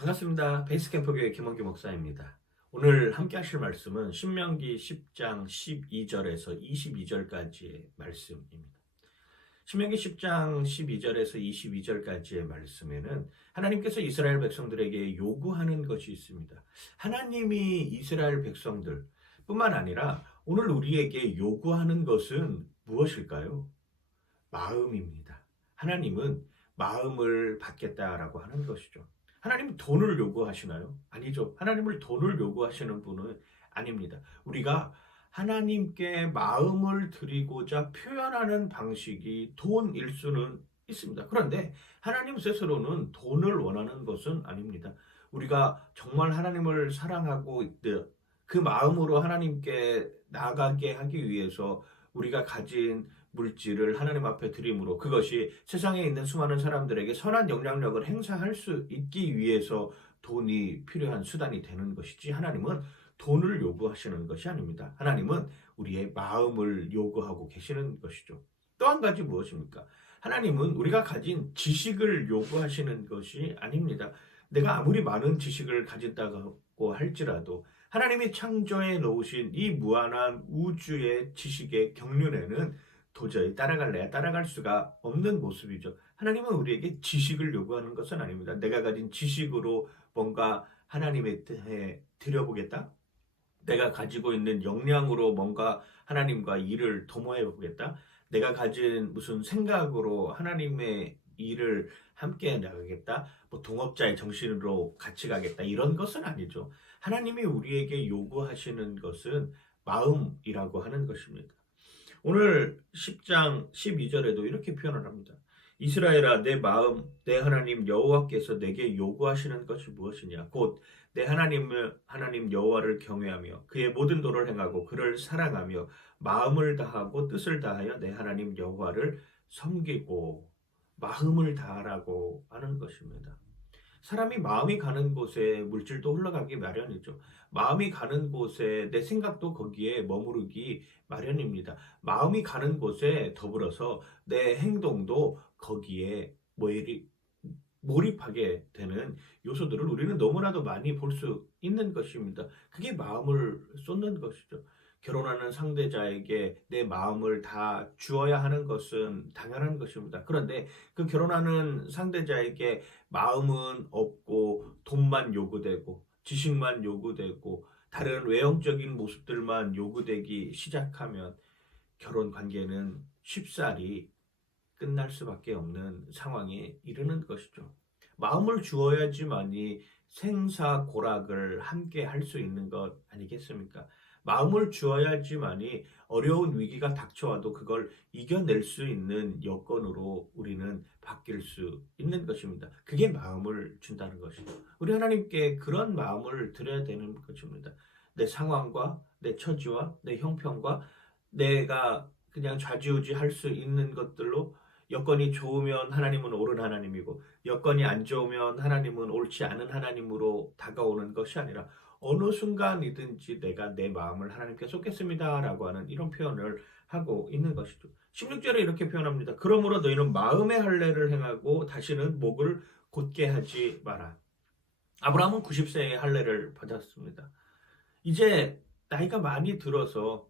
반갑습니다. 베이스캠프교회 김원규 목사입니다. 오늘 함께 하실 말씀은 신명기 10장 12절에서 22절까지의 말씀입니다. 신명기 10장 12절에서 22절까지의 말씀에는 하나님께서 이스라엘 백성들에게 요구하는 것이 있습니다. 하나님이 이스라엘 백성들 뿐만 아니라 오늘 우리에게 요구하는 것은 무엇일까요? 마음입니다. 하나님은 마음을 받겠다라고 하는 것이죠. 하나님은 돈을 요구하시나요? 아니죠. 하나님을 돈을 요구하시는 분은 아닙니다. 우리가 하나님께 마음을 드리고자 표현하는 방식이 돈일 수는 있습니다. 그런데 하나님 스스로는 돈을 원하는 것은 아닙니다. 우리가 정말 하나님을 사랑하고 그 마음으로 하나님께 나아가게 하기 위해서 우리가 가진 물질을 하나님 앞에 드림으로 그것이 세상에 있는 수많은 사람들에게 선한 영향력을 행사할 수 있기 위해서 돈이 필요한 수단이 되는 것이지 하나님은 돈을 요구하시는 것이 아닙니다. 하나님은 우리의 마음을 요구하고 계시는 것이죠. 또 한 가지 무엇입니까? 하나님은 우리가 가진 지식을 요구하시는 것이 아닙니다. 내가 아무리 많은 지식을 가진다고 할지라도 하나님이 창조해 놓으신 이 무한한 우주의 지식의 경륜에는 도저히 따라갈 수가 없는 모습이죠. 하나님은 우리에게 지식을 요구하는 것은 아닙니다. 내가 가진 지식으로 뭔가 하나님의 뜻에 드려보겠다? 내가 가지고 있는 역량으로 뭔가 하나님과 일을 도모해 보겠다? 내가 가진 무슨 생각으로 하나님의 일을 함께 나가겠다? 뭐 동업자의 정신으로 같이 가겠다? 이런 것은 아니죠. 하나님이 우리에게 요구하시는 것은 마음이라고 하는 것입니다. 오늘 10장 12절에도 이렇게 표현을 합니다. 이스라엘아 내 마음 내 하나님 여호와께서 내게 요구하시는 것이 무엇이냐 곧 내 하나님 여호와를 경외하며 그의 모든 도를 행하고 그를 사랑하며 마음을 다하고 뜻을 다하여 내 하나님 여호와를 섬기고 마음을 다하라고 하는 것입니다. 사람이 마음이 가는 곳에 물질도 흘러가기 마련이죠. 마음이 가는 곳에 내 생각도 거기에 머무르기 마련입니다. 마음이 가는 곳에 더불어서 내 행동도 거기에 몰입하게 되는 요소들을 우리는 너무나도 많이 볼 수 있는 것입니다. 그게 마음을 쏟는 것이죠. 결혼하는 상대자에게 내 마음을 다 주어야 하는 것은 당연한 것입니다. 그런데 그 결혼하는 상대자에게 마음은 없고 돈만 요구되고 지식만 요구되고 다른 외형적인 모습들만 요구되기 시작하면 결혼 관계는 쉽사리 끝날 수밖에 없는 상황에 이르는 것이죠. 마음을 주어야지만이 생사고락을 함께 할 수 있는 것 아니겠습니까? 마음을 주어야지만이 어려운 위기가 닥쳐와도 그걸 이겨낼 수 있는 여건으로 우리는 바뀔 수 있는 것입니다. 그게 마음을 준다는 것이죠. 우리 하나님께 그런 마음을 드려야 되는 것입니다. 내 상황과 내 처지와 내 형편과 내가 그냥 좌지우지 할 수 있는 것들로 여건이 좋으면 하나님은 옳은 하나님이고 여건이 안 좋으면 하나님은 옳지 않은 하나님으로 다가오는 것이 아니라 어느 순간이든지 내가 내 마음을 하나님께 쏟겠습니다 라고 하는 이런 표현을 하고 있는 것이죠. 16절에 이렇게 표현합니다. 그러므로 너희는 마음의 할례를 행하고 다시는 목을 곧게 하지 마라. 아브라함은 90세의 할례를 받았습니다. 이제 나이가 많이 들어서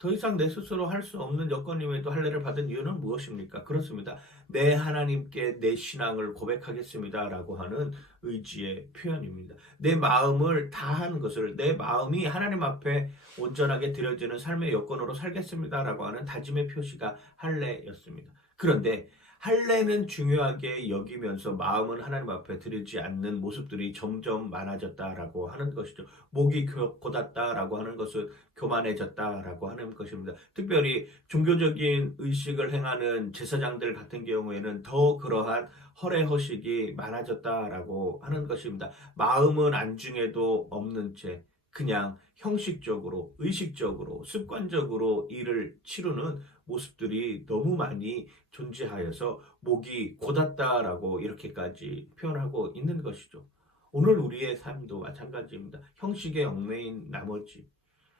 더 이상 내 스스로 할 수 없는 여건임에도 할례를 받은 이유는 무엇입니까? 그렇습니다. 내 하나님께 내 신앙을 고백하겠습니다 라고 하는 의지의 표현입니다. 내 마음을 다하는 것을 내 마음이 하나님 앞에 온전하게 드려지는 삶의 여건으로 살겠습니다 라고 하는 다짐의 표시가 할례였습니다. 그런데 할례는 중요하게 여기면서 마음은 하나님 앞에 드리지 않는 모습들이 점점 많아졌다라고 하는 것이죠. 목이 곧았다라고 하는 것은 교만해졌다라고 하는 것입니다. 특별히 종교적인 의식을 행하는 제사장들 같은 경우에는 더 그러한 허례허식이 많아졌다라고 하는 것입니다. 마음은 안중에도 없는 채 그냥 형식적으로, 의식적으로, 습관적으로 일을 치르는 모습들이 너무 많이 존재하여서 목이 곧았다라고 이렇게까지 표현하고 있는 것이죠. 오늘 우리의 삶도 마찬가지입니다. 형식에 얽매인 나머지,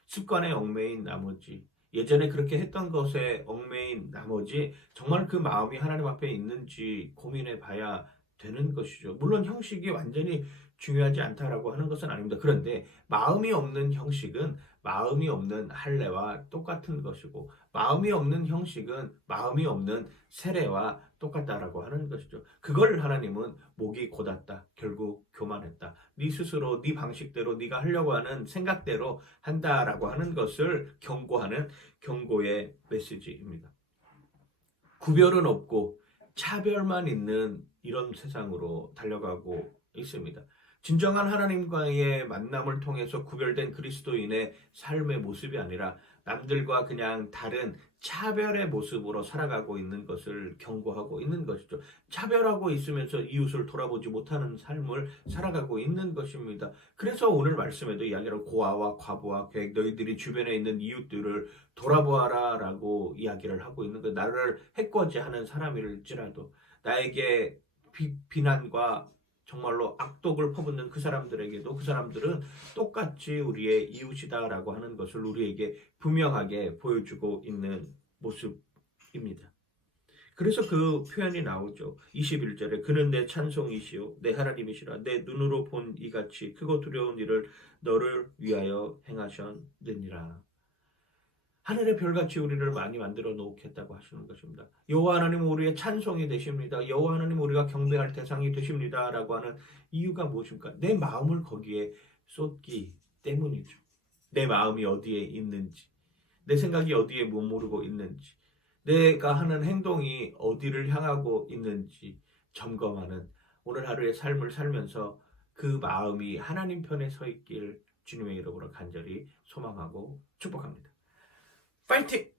습관에 얽매인 나머지, 예전에 그렇게 했던 것에 얽매인 나머지 정말 그 마음이 하나님 앞에 있는지 고민해 봐야 되는 것이죠. 물론 형식이 완전히 중요하지 않다라고 하는 것은 아닙니다. 그런데 마음이 없는 형식은 마음이 없는 할례와 똑같은 것이고 마음이 없는 형식은 마음이 없는 세례와 똑같다라고 하는 것이죠. 그걸 하나님은 목이 곧았다. 결국 교만했다. 네 스스로 네 방식대로 네가 하려고 하는 생각대로 한다라고 하는 것을 경고하는 경고의 메시지입니다. 구별은 없고 차별만 있는 이런 세상으로 달려가고 있습니다. 진정한 하나님과의 만남을 통해서 구별된 그리스도인의 삶의 모습이 아니라 남들과 그냥 다른 차별의 모습으로 살아가고 있는 것을 경고하고 있는 것이죠. 차별하고 있으면서 이웃을 돌아보지 못하는 삶을 살아가고 있는 것입니다. 그래서 오늘 말씀에도 이야기를 고아와 과부와 계획 너희들이 주변에 있는 이웃들을 돌아보아라 라고 이야기를 하고 있는 거예요. 나를 해코지하는 사람일지라도 나에게 비난과 정말로 악독을 퍼붓는 그 사람들에게도 그 사람들은 똑같이 우리의 이웃이다라고 하는 것을 우리에게 분명하게 보여주고 있는 모습입니다. 그래서 그 표현이 나오죠. 21절에 그는 내 찬송이시요 내 하나님이시라 내 눈으로 본 이같이 크고 두려운 일을 너를 위하여 행하셨느니라. 하늘의 별같이 우리를 많이 만들어 놓겠다고 하시는 것입니다. 여호와 하나님은 우리의 찬송이 되십니다. 여호와 하나님은 우리가 경배할 대상이 되십니다라고 하는 이유가 무엇입니까? 내 마음을 거기에 쏟기 때문이죠. 내 마음이 어디에 있는지, 내 생각이 어디에 머무르고 있는지, 내가 하는 행동이 어디를 향하고 있는지 점검하는 오늘 하루의 삶을 살면서 그 마음이 하나님 편에 서 있길 주님의 이름으로 간절히 소망하고 축복합니다. 파이팅!